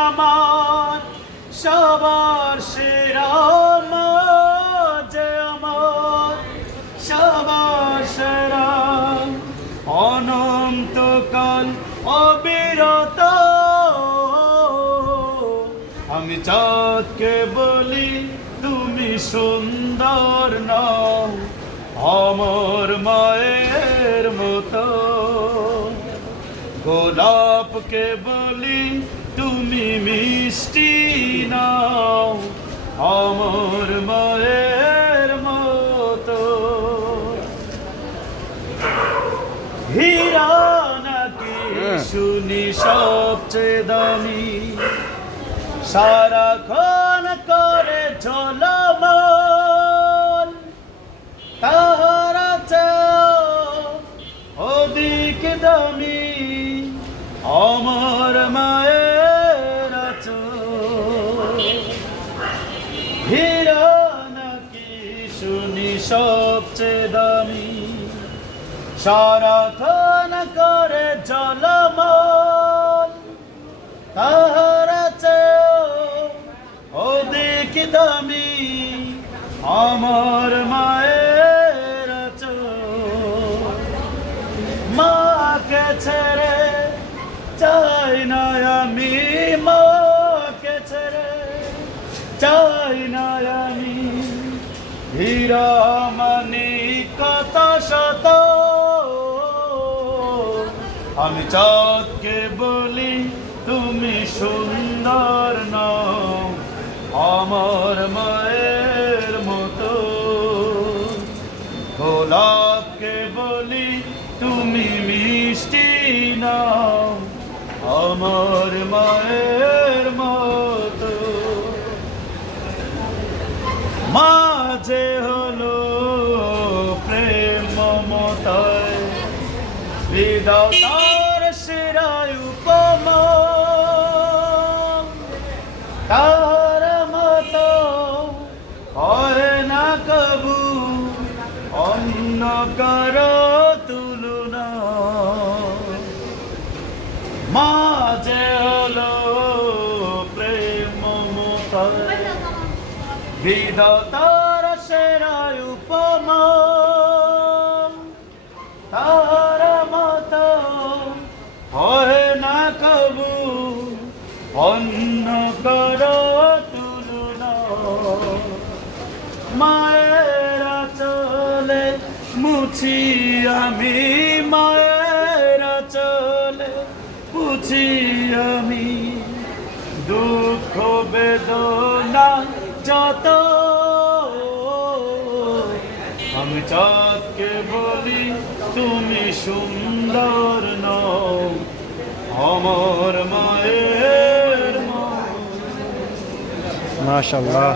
আমার সবার সেরা মা যে আমার সবার সেরা অনন্তকাল অবিরত আমি চাঁদকে বলি তুমি সুন্দর নও আমার মায়ের মতো গোলাপকে বলি তুমি মিষ্টি নাও আমার মায়ের মতো হীরা নাকি শুনি সবচেয়ে দামি সারাক্ষণ করে ঝলমল তাহারা অধিক দামি আমার মায়ের আঁচল হীরা নাকি শুনি সবচেয়ে দামি সারাক্ষণ করে ঝলমল তাহারা অধিক দামি আমার মায়ের আঁচল মাকে ছেড়ে চাই না আমি মাকে ছেড়ে চাই না আমি হীরা মানিক কত শত আমি চাঁদকে বলি তুমি সুন্দর নও আমার মায়ের মতো গোলাপকে বলি তুমি মিষ্টি নাও আমার মায়ের মতো মাঝে হলো প্রেম মমতায় হৃদয় তার শিরায় উপমা তার মতো হয় না কবু অন্য কারো তুলনা মাঝে হলো প্রেম মমতায় হৃদয় তার শিরায় উপমা তার মতো হয় না কবু অন্য কারো তুলনা মায়ের আঁচলে মুছি আমি মায়ের আঁচলে মুছি আমি দুঃখ বেদনা যত আমি চাঁদকে বলি তুমি সুন্দর নও আমার মায়ের মাশাআল্লাহ।